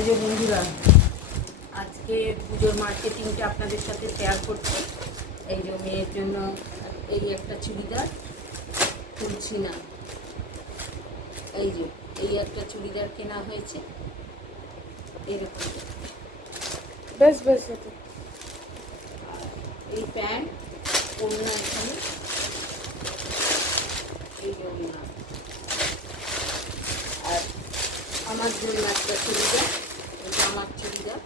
এই যে বন্ধুরা, আজকে পুজোর মার্কেটিংটা আপনাদের সাথে শেয়ার করছি। এই যে মেয়ের জন্য এই একটা চুড়িদার তুলছি না, এই একটা চুড়িদার কেনা হয়েছে এরকম, বেশ বেশ। এই প্যান্ট অন্য এখানে, এই যে অন্য, আর আমার জন্য একটা চুড়িদার, এটা আমার চুড়িদার।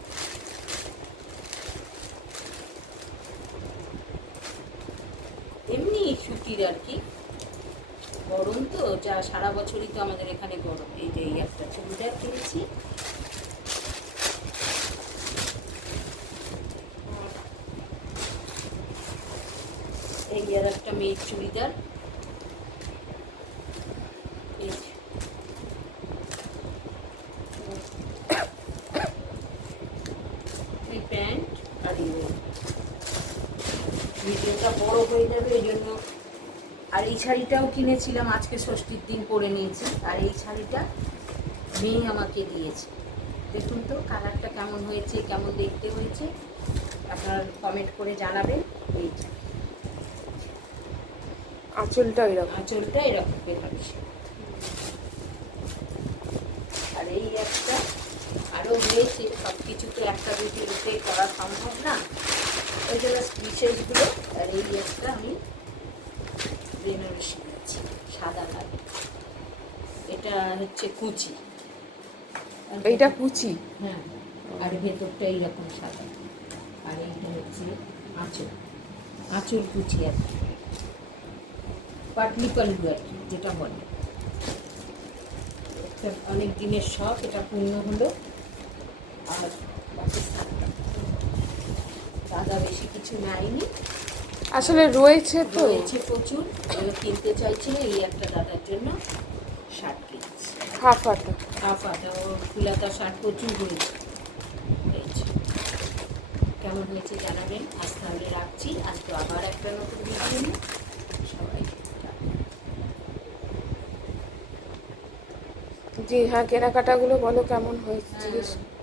এমনি সুতির আর কি, গরম তো যা সারা বছরই তো আমাদের এখানে গরম। এই যে এই একটা চুড়িদার কিনেছি, এই আর একটা মেয়ের চুড়িদার, এই প্যান্ট। আর ভিডিওটা বড় হয়ে যাবে এই জন্য। আর এই শাড়িটাও কিনেছিলাম, আজকে ষষ্ঠীর দিন পরে নিয়েছি। আর এই শাড়িটা মেয়ে আমাকে দিয়েছে। দেখুন তো কালারটা কেমন হয়েছে, কেমন দেখতে হয়েছে, আপনারা কমেন্ট করে জানাবেন। এইটা আঁচলটা এরকম, আঁচলটা এরকম বেরোবে। আর এই একটা আরও রয়েছে, সব কিছু তো একটা দুটোতে করা সম্ভব না, ওই জন্য বিশেষগুলো। আর এই একটা আমি বেনারসি নিয়েছি, সাদা লাল, এটা হচ্ছে কুচি। এইটা কুচি, হ্যাঁ, আর ভেতরটা এইরকম সাদা। আর এইটা হচ্ছে আঁচল, আঁচল কুচি আর কি, পাটলি পালু আর কি যেটা বলে। একটা অনেক দিনের শখ, এটা পূর্ণ হলো। আর বাকি দাদা বেশি কিছু নেয়নি, আসলে রয়েছে তো, রয়েছে প্রচুর, এগুলো কিনতে চাইছিল। এই একটা দাদার জন্য শার্ট কিনছি, হাফ হাতা। হাফ হাতা, ও ফুলাতা শার্ট প্রচুর রয়েছে। কেমন হয়েছে জানাবেন। আজ তাহলে রাখছি, আজ তো আবার একটা নতুন ভিডিও নিয়ে সবাই। জি হ্যাঁ, কেনাকাটাগুলো বলো কেমন হয়েছে।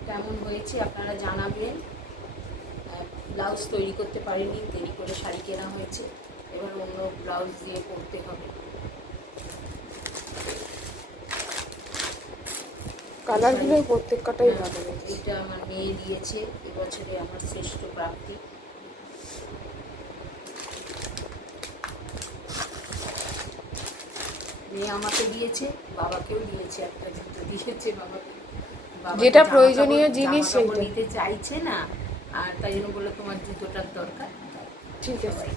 কেমন হয়েছে আপনারা জানাবেন। ব্লাউজ তৈরি করতে পারিনি, দেরি করে শাড়ি কেনা হয়েছে, এবার অন্য ব্লাউজ দিয়ে পরতে হবে। কালারগুলো প্রত্যেকটাই ভালো হয়েছে। এইটা আমার মেয়ে দিয়েছে, এবছরে আমার শ্রেষ্ঠ প্রাপ্তি। মেয়ে আমাকে দিয়েছে, বাবাকেও দিয়েছে, একটা জুতো দিয়েছে বাবাকে। যেটা প্রয়োজনীয় জিনিস সেইটা নিতে চাইছে না, আর তাই জন্য বললো তোমার জুতোটার দরকার। ঠিক আছে।